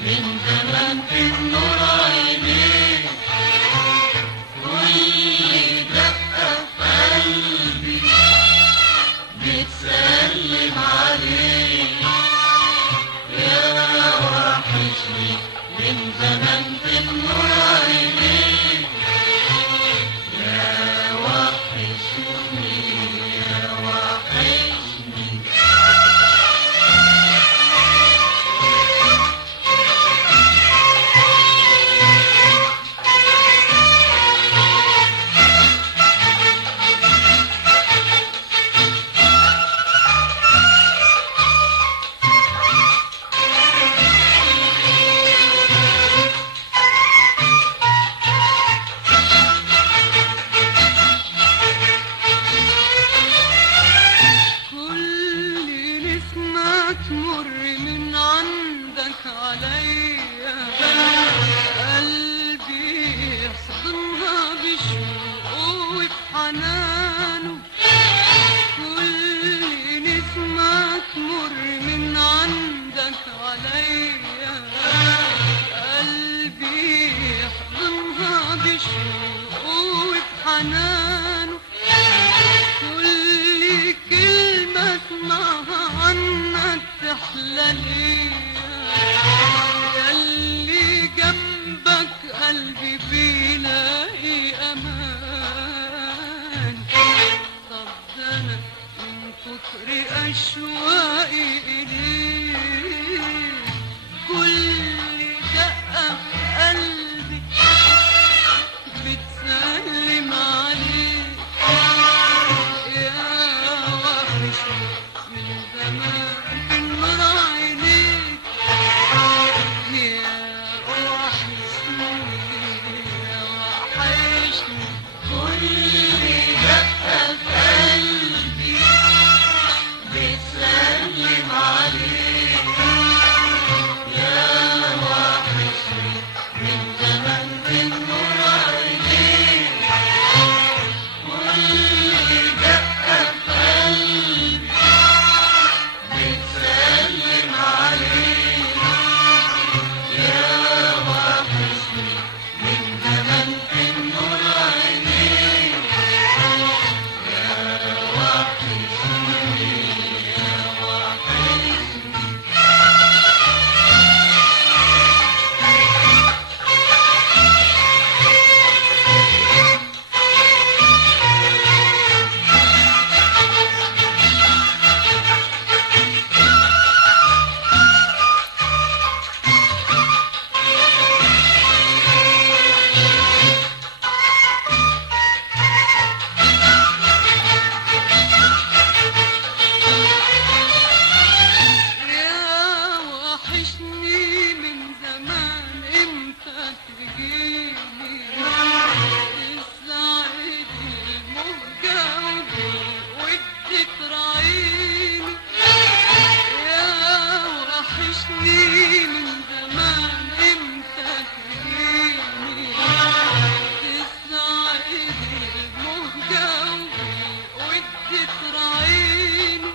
من زمان في نور عينيك، كل دقة في قلبي بتسلم عليك، يا وحشني من زمان في نور عينيك، يا وحشني يا وحشني. تمر من عندك عليا، قلبي يحضنها بشوقه وبحنانه، كل نسمة تمر من عندك عليا، قلبي يحضنها بشوقه وبحنانه، كل كلمة اسمعها عنك تحلى ليا، ياللي جنبك قلبي بيلاقي أمان. طب ده أنا من كتر أشواقي إليك، كل دقة في قلبي بتسلم عليك، يا وحشني من زمان في نور عينيك، يا وحشني يا وحشني. كل دقة في قلبي بتسلم عليك، يا وحشني من زمان في نور عينيك، كل دقة في قلبي بتسلم عليك، يا وحشني من زمان في نور عينيك، يا وحشني يا وحشني. يا وحشني من زمان امتى تجيني، تساعدني المهجة ودي تراعيني، يا وحشني من زمان امتى تجيني، تساعدني المهجة ودي تراعيني،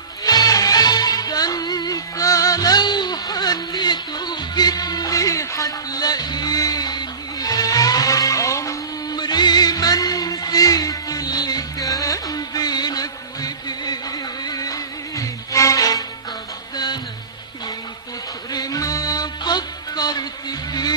ده انت لو حنيت وجيتني هتلاقيني، عمري ما نسيت اللي كان بينك وبيني. طب ده انا من كتر ما فكرت فيك